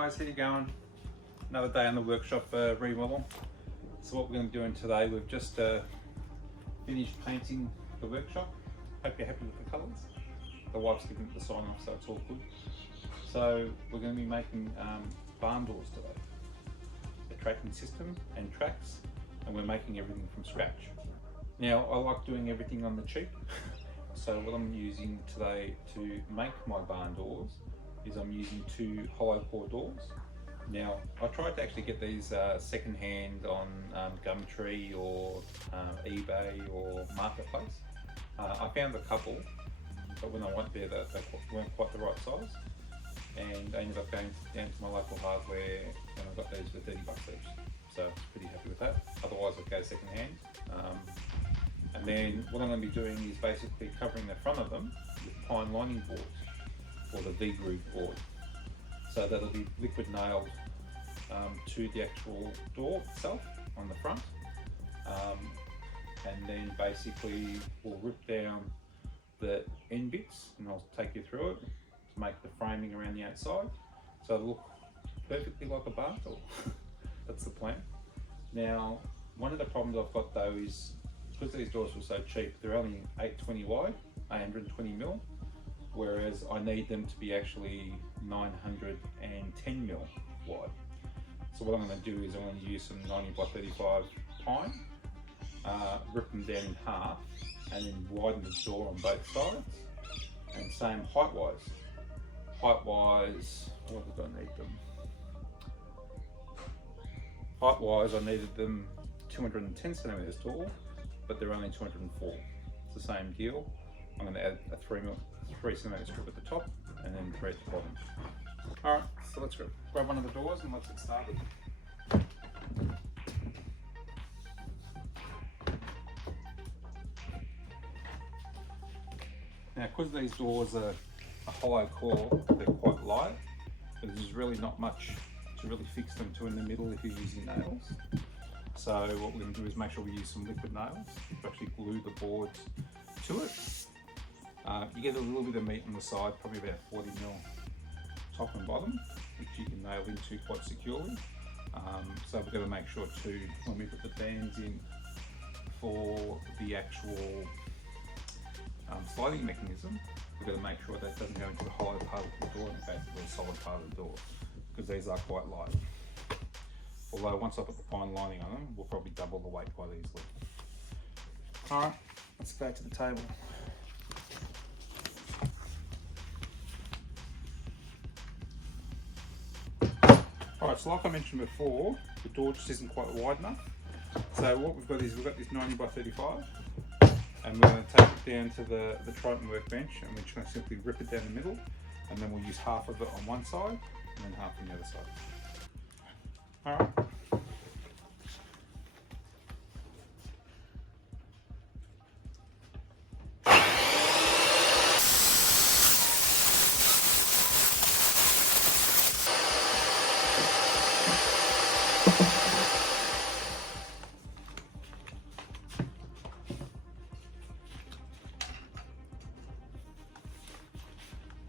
guys, how you going? Another day in the workshop remodel. So what we're going to be doing today, we've just finished painting the workshop. Hope you're happy with the colours. The wife's given it the sign off, so it's all good. So we're going to be making Barndoors today. The tracking system and tracks, and we're making everything from scratch. Now I like doing everything on the cheap. So what I'm using today to make my barn doors is I'm using 2 hollow core doors. Now I tried to actually get these second hand on Gumtree or eBay or Marketplace. I found a couple, but when I went there they weren't quite the right size, and I ended up going down to my local hardware and I got these for 30 bucks each. So I was pretty happy with that. Otherwise I'd go second hand. And then what I'm going to be doing is basically covering the front of them with pine lining boards, or the V-groove board. So that'll be liquid nailed to the actual door itself on the front. And then basically we'll rip down the end bits, and I'll take you through it to make the framing around the outside. So it'll look perfectly like a barn door. That's the plan. Now, one of the problems I've got though is, because these doors were so cheap, they're only 820 wide, 820 mil, whereas I need them to be actually 910 mil wide. So what I'm going to do is I'm going to use some 90 by 35 pine, rip them down in half, and then widen the door on both sides. And same height-wise. Height-wise, what did I need them? Height-wise, I needed them 210 centimeters tall, but they're only 204. It's the same deal. I'm going to add a 3 centimeter strip at the top and then 3 at the bottom. Alright, so let's grab one of the doors and let's get started. Now, because these doors are a hollow core, they're quite light, but there's really not much to really fix them to in the middle if you're using nails. So what we're going to do is make sure we use some liquid nails to actually glue the boards to it. You get a little bit of meat on the side, probably about 40 mil top and bottom, which you can nail into quite securely. So we've got to make sure too, when we put the bands in for the actual sliding mechanism, we've got to make sure that it doesn't go into the hollow part of the door and it goes into the solid part of the door, because these are quite light. Although once I put the fine lining on them, we'll probably double the weight quite easily. Alright, let's go to the table. Alright, so like I mentioned before, the door just isn't quite wide enough. So what we've got is, we've got this 90 by 35, and we're going to take it down to the Triton workbench, and we're just going to simply rip it down the middle, and then we'll use half of it on one side, and then half on the other side. Alright.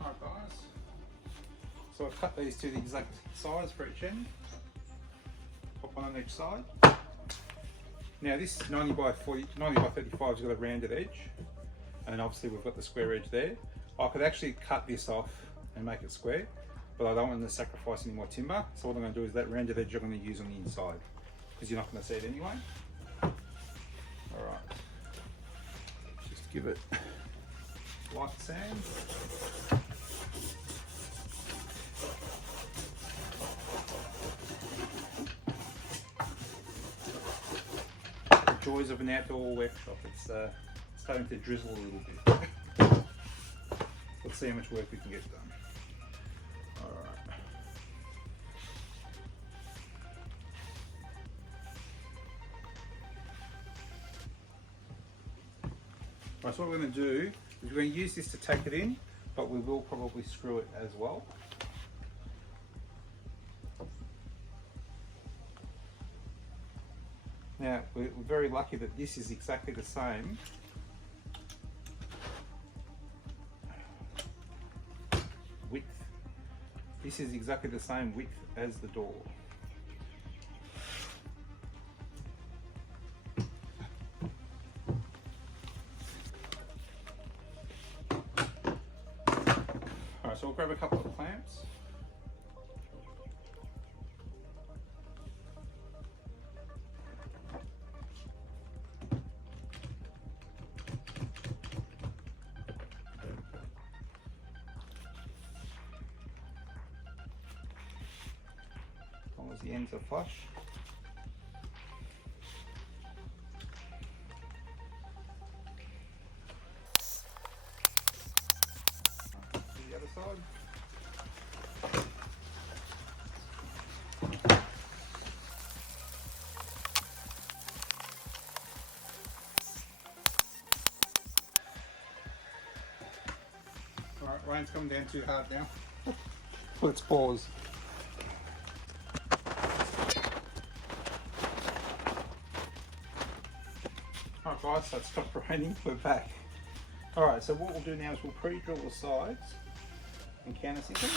Alright guys, so I've cut these to the exact size for each end. Pop one on each side. Now this 90 by 35 has got a rounded edge, and obviously we've got the square edge there. I could actually cut this off and make it square, but I don't want to sacrifice any more timber. So what I'm going to do is that rounded edge I'm going to use on the inside, because you're not going to see it anyway. Alright, just give it light sand. Joys of an outdoor workshop. It's starting to drizzle a little bit. Let's see how much work we can get done. Alright. Right, so what we're going to do is we're going to use this to tack it in, but we will probably screw it as well. Now, we're very lucky that this is exactly the same width. This this is exactly the same width as the door. Alright, so we'll grab a couple of clamps. As long as the ends are flush. The other side. Alright, rain's coming down too hard now. Let's pause. Alright guys, so it stopped raining, we're back. Alright, so what we'll do now is we'll pre-drill the sides and countersink them.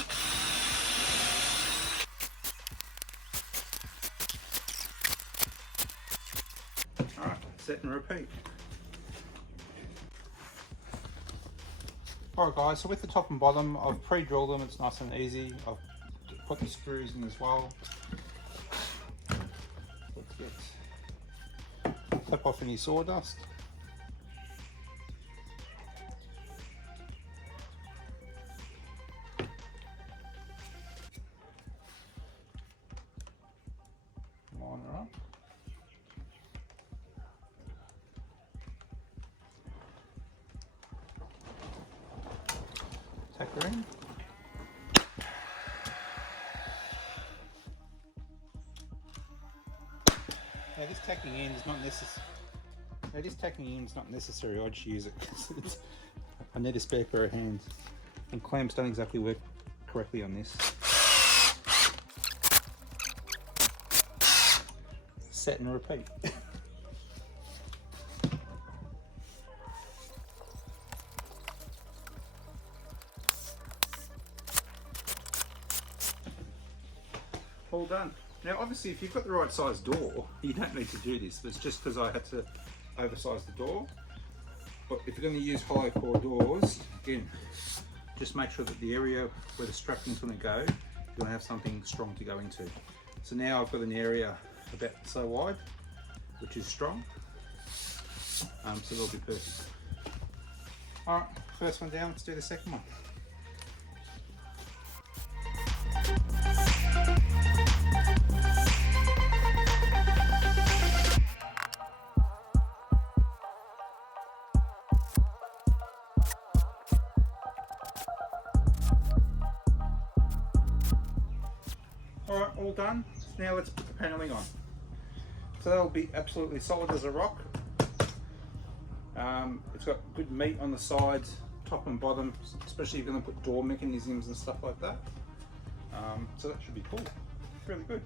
Alright, set and repeat. Alright guys, so with the top and bottom, I've pre-drilled them, it's nice and easy. I've put the screws in as well. Let's get, clip off any sawdust. Line her up. Tack her in. Now this tacking in is not necessary. Now this tacking in is not necessary. I just use it because I need a spare pair of hands, and clamps don't exactly work correctly on this. Set and repeat. All done. Now obviously if you've got the right size door, you don't need to do this. It's just because I had to oversize the door. But if you're going to use hollow core doors, again, just make sure that the area where the strapping's going to go, you're going to have something strong to go into. So now I've got an area about so wide, which is strong. So that'll be perfect. Alright, first one down, let's do the second one. Alright, all done. Now let's put the panelling on. So that'll be absolutely solid as a rock. It's got good meat on the sides, top and bottom, especially if you're going to put door mechanisms and stuff like that. So that should be cool. Really good.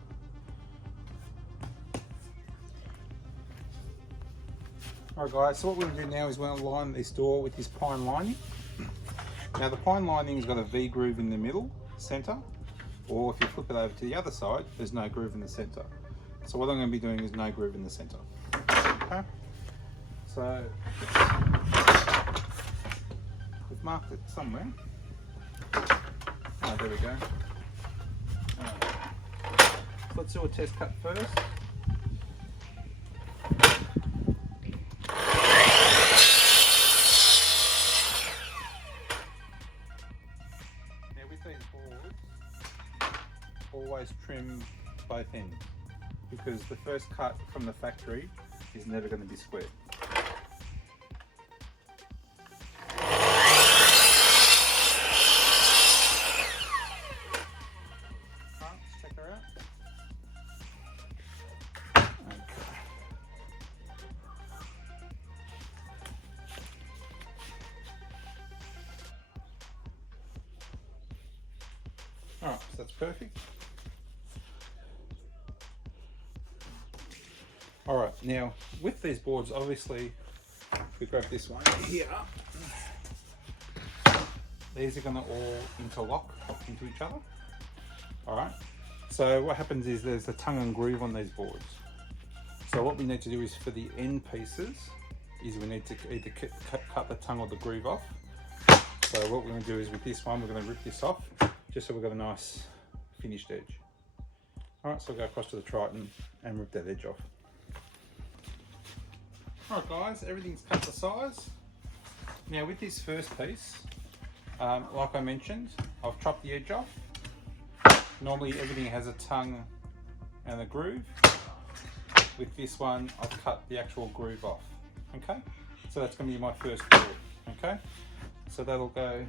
Alright guys, so what we're going to do now is we're going to line this door with this pine lining. Now the pine lining's got a V groove in the middle, centre, or if you flip it over to the other side, there's no groove in the centre. So what I'm going to be doing is no groove in the centre. Okay? So we've marked it somewhere. Oh, there we go. Let's do a test cut first. Now with these boards, always trim both ends, because the first cut from the factory is never going to be square. Let's check her out. Alright, so that's perfect. Alright, now with these boards, obviously, if we grab this one here, these are going to all interlock into each other. All right. So what happens is there's a tongue and groove on these boards. So what we need to do is for the end pieces, is we need to either cut the tongue or the groove off. So what we're going to do is with this one, we're going to rip this off, just so we've got a nice finished edge. All right, so we'll go across to the Triton and rip that edge off. All right guys, everything's cut to size. Now with this first piece, like I mentioned, I've chopped the edge off. Normally everything has a tongue and a groove. With this one, I've cut the actual groove off. Okay, so that's going to be my first board. Okay, so that'll go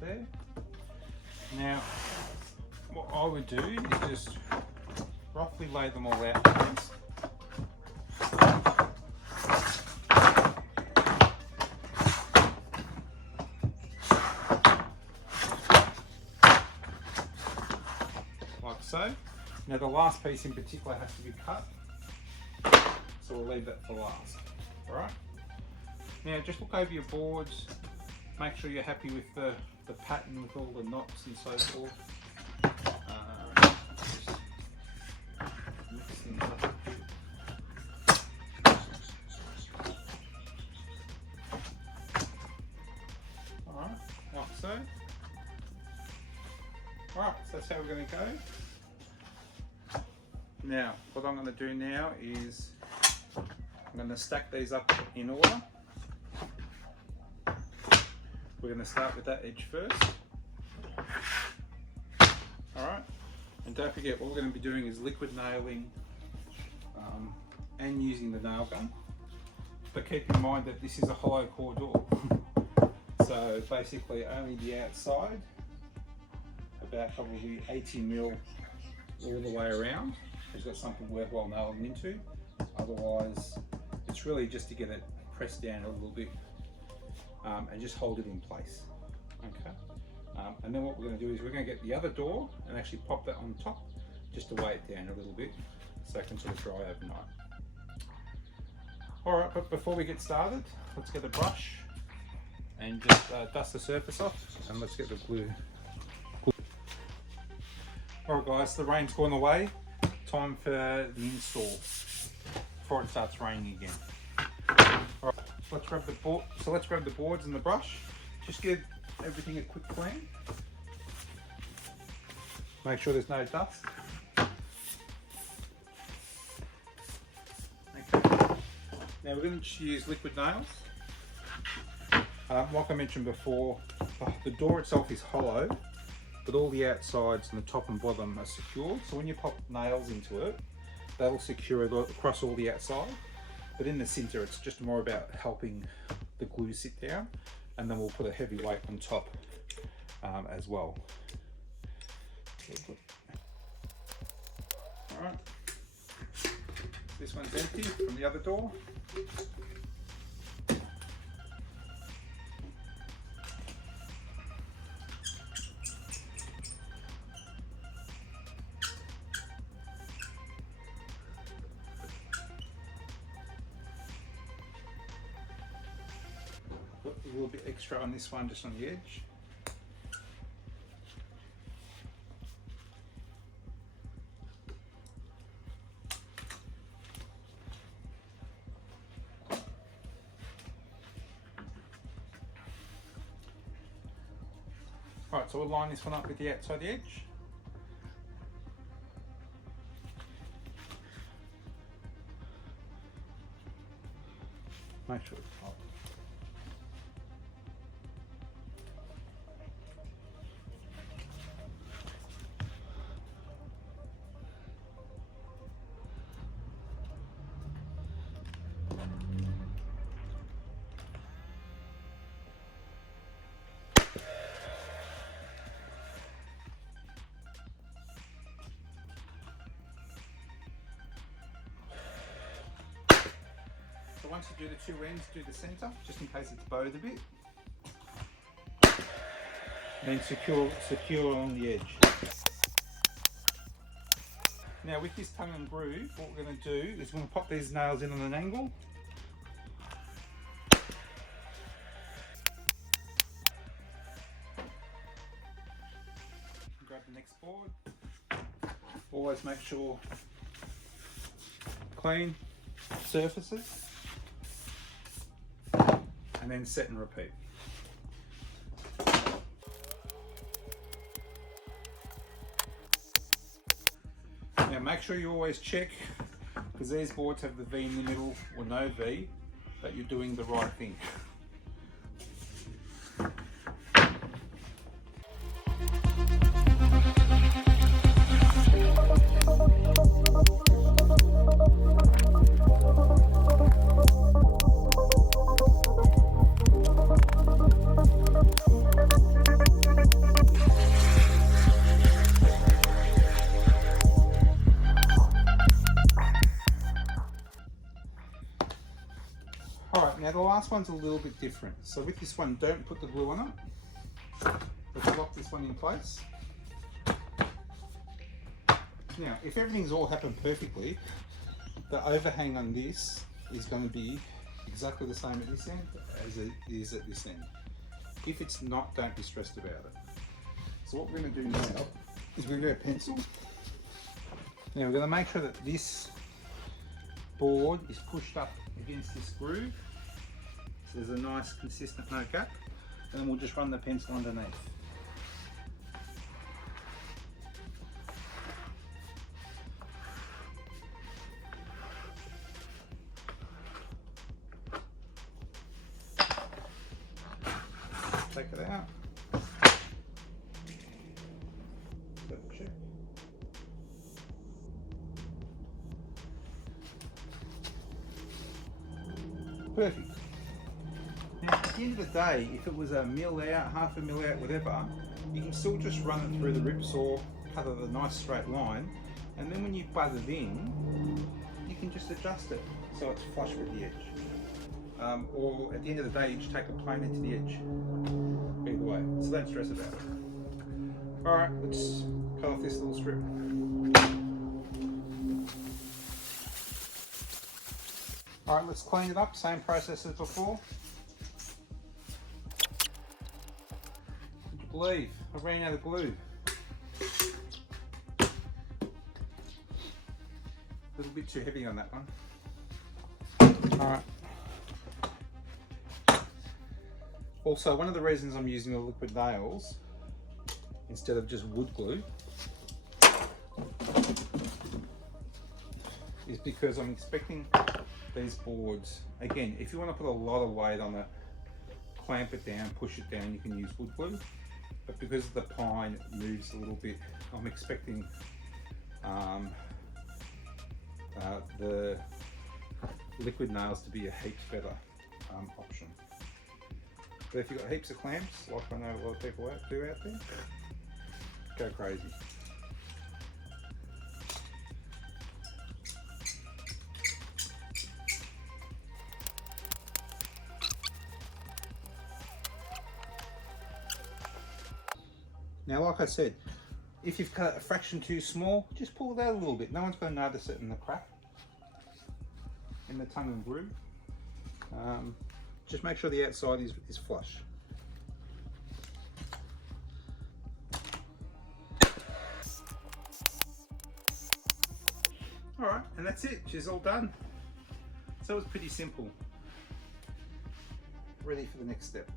there. Now, what I would do is just roughly lay them all out like this. Like so. Now the last piece in particular has to be cut, so we'll leave that for last. All right. Now just look over your boards, make sure you're happy with the pattern with all the knots and so forth. Just mix things up a bit. All right, like so. All right, so that's how we're going to go. Now, what I'm going to do now is I'm going to stack these up in order. We're going to start with that edge first. Alright, and don't forget what we're going to be doing is liquid nailing and using the nail gun. But keep in mind that this is a hollow core door. So basically only the outside, about probably 80mm all the way around, has got something worthwhile nailing into. Otherwise, it's really just to get it pressed down a little bit and just hold it in place. Okay. And then what we're going to do is we're going to get the other door and actually pop that on top just to weigh it down a little bit so it can sort of dry overnight. All right, but before we get started, let's get a brush and just dust the surface off, and let's get the glue. All right guys, the rain's gone away. Time for the install before it starts raining again. All right, so let's grab the board. So let's grab the boards and the brush. Just give everything a quick clean. Make sure there's no dust. Okay. Now we're going to use liquid nails. Like I mentioned before, the door itself is hollow, but all the outsides and the top and bottom are secured. So when you pop nails into it, that'll secure it across all the outside. But in the center, it's just more about helping the glue sit down, and then we'll put a heavy weight on top as well. All right, this one's empty from the other door. Put a little bit extra on this one, just on the edge. Alright, so we'll line this one up with the outside edge. Make sure it's tight. So once you do the two ends, do the center, just in case it's bowed a bit. Then secure on the edge. Now with this tongue and groove, what we're going to do is we're going to pop these nails in on an angle. Grab the next board. Always make sure clean surfaces, and then set and repeat. Now make sure you always check, because these boards have the V in the middle or no V, that you're doing the right thing. Alright, now the last one's a little bit different. So with this one, don't put the glue on it. Let's lock this one in place. Now, if everything's all happened perfectly, the overhang on this is going to be exactly the same at this end as it is at this end. If it's not, don't be stressed about it. So what we're going to do now is we're going to get a pencil. Now we're going to make sure that this board is pushed up against this groove, so there's a nice consistent no gap, and then we'll just run the pencil underneath. Take it out. Double check. Perfect. Now at the end of the day, if it was a mil out, half a mil out, whatever, you can still just run it through the rip saw, cut it a nice straight line, and then when you buzz it in, you can just adjust it so it's flush with the edge. Or at the end of the day, you just take a plane into the edge. Either way, so don't stress about it. Alright, let's cut off this little strip. Alright, let's clean it up, same process as before. Would you believe I ran out of glue? A little bit too heavy on that one. Alright. Also, one of the reasons I'm using the liquid nails instead of just wood glue is because I'm expecting these boards, again, if you want to put a lot of weight on it, clamp it down, push it down, you can use wood glue, but because the pine moves a little bit, I'm expecting the liquid nails to be a heaps better option. But if you've got heaps of clamps, like I know a lot of people do out there, go crazy. Now, like I said, if you've cut it a fraction too small, just pull it out a little bit. No one's going to notice it in the crack, in the tongue and groove. Just make sure the outside is flush. Alright, and that's it. She's all done. So it was pretty simple. Ready for the next step.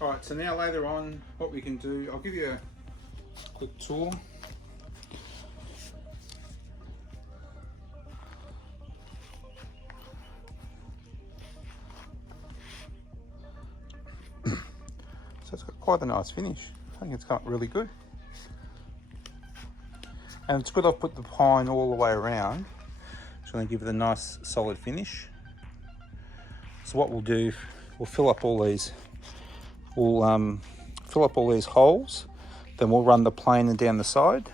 Alright, so now later on, what we can do, I'll give you a quick tour. So it's got quite a nice finish. I think it's got really good. And it's good I've put the pine all the way around. It's going to give it a nice solid finish. So what we'll do, we'll fill up all these. We'll fill up all these holes. Then we'll run the planer down the side,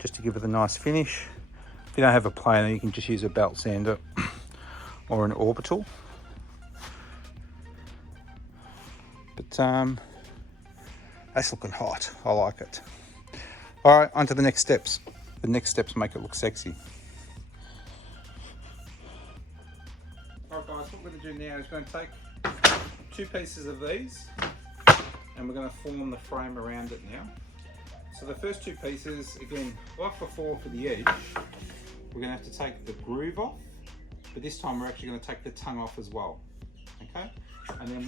just to give it a nice finish. If you don't have a planer, you can just use a belt sander or an orbital. But that's looking hot. I like it. All right, on to the next steps. The next steps make it look sexy. All right, guys, what we're going to do now is we're going to take 2 pieces of these and we're going to form the frame around it now. So the first two pieces, again, like before for the edge, we're going to have to take the groove off, but this time we're actually going to take the tongue off as well. Okay, and then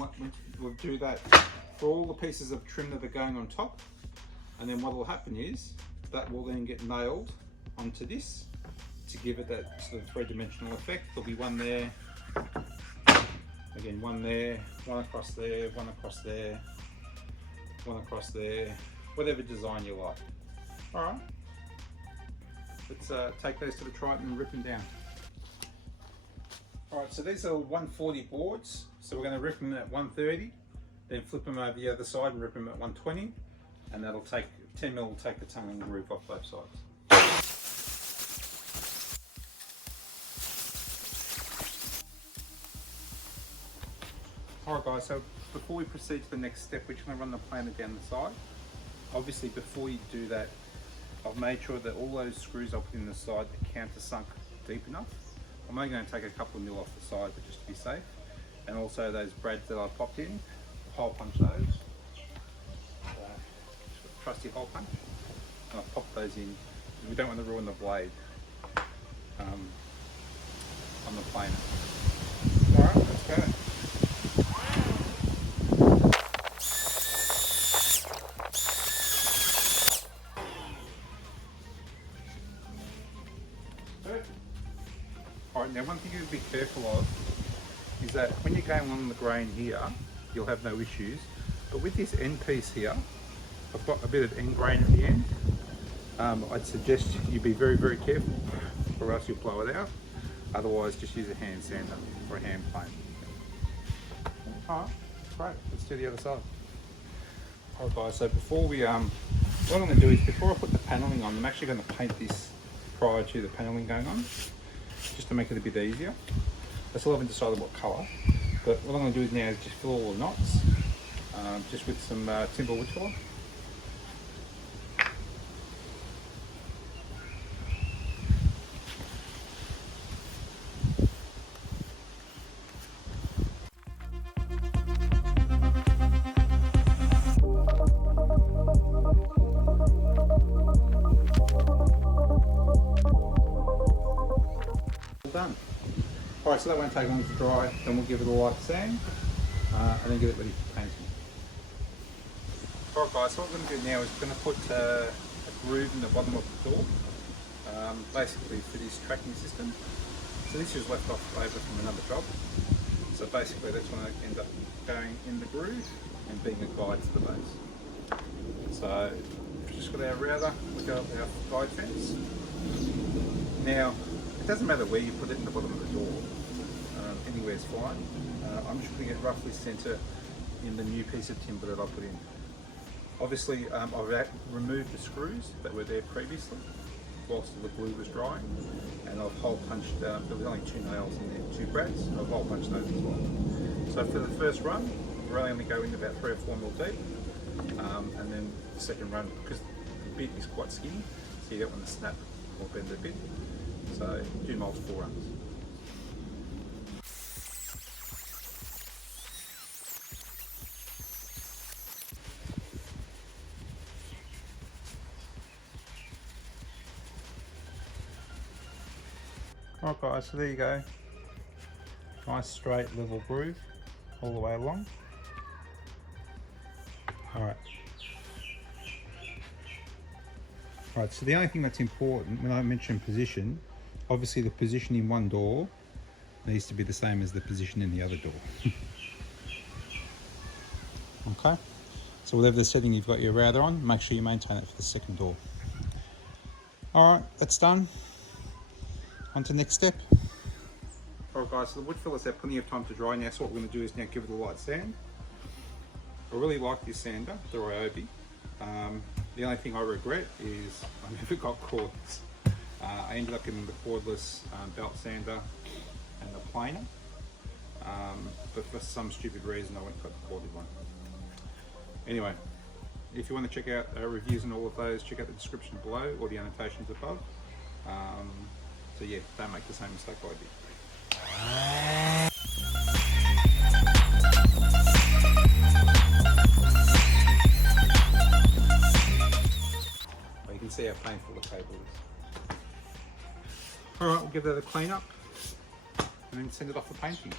we'll do that for all the pieces of trim that are going on top, and then what will happen is that will then get nailed onto this to give it that sort of three-dimensional effect. There'll be one there, again one there, one across there, one across there, one across there, whatever design you like. All right, let's take those to the Triton and rip them down. All right, so these are 140 boards. So we're going to rip them at 130, then flip them over the other side and rip them at 120, and that'll take 10 mil will take the tongue and groove off both sides. All right, guys. So before we proceed to the next step, we're just going to run the planer down the side. Obviously, before you do that, I've made sure that all those screws I put in the side are countersunk deep enough. I'm only going to take a couple of mil off the side, but just to be safe. And also those brads that I popped in, hole punch those. Trusty hole punch. And I've popped those in because we don't want to ruin the blade on the planer. Alright, let's go. Alright, now one thing you have to be careful of is that when you're going on the grain here, you'll have no issues. But with this end piece here, I've got a bit of end grain at the end. I'd suggest you be very, very careful or else you'll blow it out. Otherwise, just use a hand sander or a hand plane. Alright, great. Let's do the other side. Alright guys, so before we, what I'm going to do is before I put the paneling on, I'm actually going to paint this prior to the paneling going on, just to make it a bit easier. I still haven't decided what colour, but what I'm going to do now is just fill all the knots, just with some timber wood filler. Done. Alright, so that won't take long to dry, then we'll give it a light sand and then get it ready for painting. Alright guys, so what we're going to do now is we're going to put a groove in the bottom of the door, basically for this tracking system. So this is left off over from another job. So basically that's when I end up going in the groove and being a guide to the base. So we've just got our router, we've got our guide fence. Now, it doesn't matter where you put it in the bottom of the door, anywhere's fine. I'm just putting it roughly centre in the new piece of timber that I put in. Obviously, I've removed the screws that were there previously whilst the glue was drying, and I've hole punched, there was only 2 nails in there, 2 brads, I've hole punched those as well. So for the first run, we're only going in about 3 or 4 mil deep, and then the second run, because the bit is quite skinny, so you don't want to snap or bend the bit. So do multiple runs. Alright guys, so there you go. Nice straight level groove all the way along. Alright. Right, so the only thing that's important when I mention position, obviously the position in one door needs to be the same as the position in the other door. Okay, so whatever the setting you've got your router on, make sure you maintain it for the second door. Alright, that's done. On to the next step. Alright guys, so the wood fillers have plenty of time to dry now, so what we're going to do is now give it a light sand. I really like this sander, the Ryobi. The only thing I regret is I never got cordless. I ended up getting the cordless belt sander and the planer, but for some stupid reason I went and got the corded one. Anyway, if you want to check out reviews and all of those, check out the description below or the annotations above. So yeah, don't make the same mistake I did. painful the cable is. Alright, we'll give that a clean up and then send it off for painting.